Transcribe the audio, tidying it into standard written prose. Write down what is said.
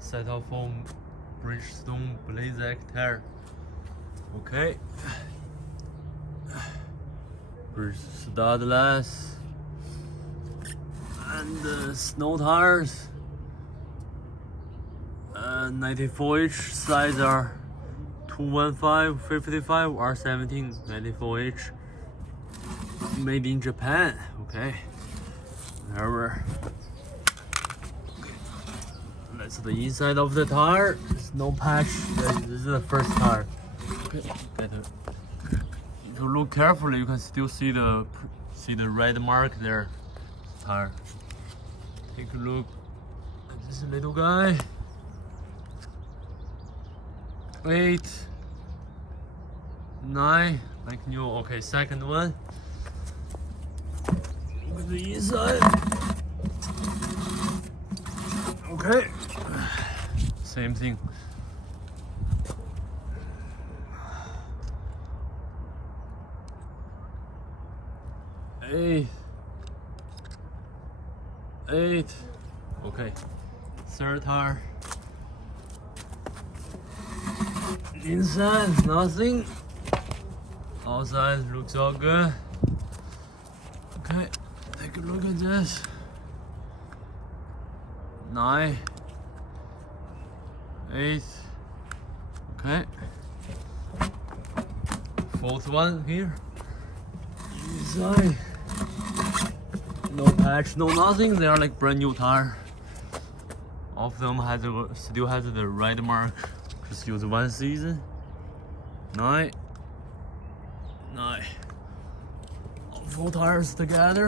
set of foam Bridgestone Black tire. Okay. Studless and snow tires. 94H size are 215, 55, R17, 94H. Made in Japan. Okay. Whatever. That's the inside of the tire. There's no patch. This is the first tire. Okay. If you look carefully, you can still see the red mark there. Tire. Take a look at this little guy. 8, 9, like new. Okay, second one. Look at the inside. Okay, same thing. 8. Okay, third tire. Inside, nothing. Outside looks all good. Okay, take a look at this. 9, 8. Okay. Fourth one here. Inside. No patch, no nothing. They are like brand new tire. All of them still has the red mark. Just use one season. 9. All 4 tires together.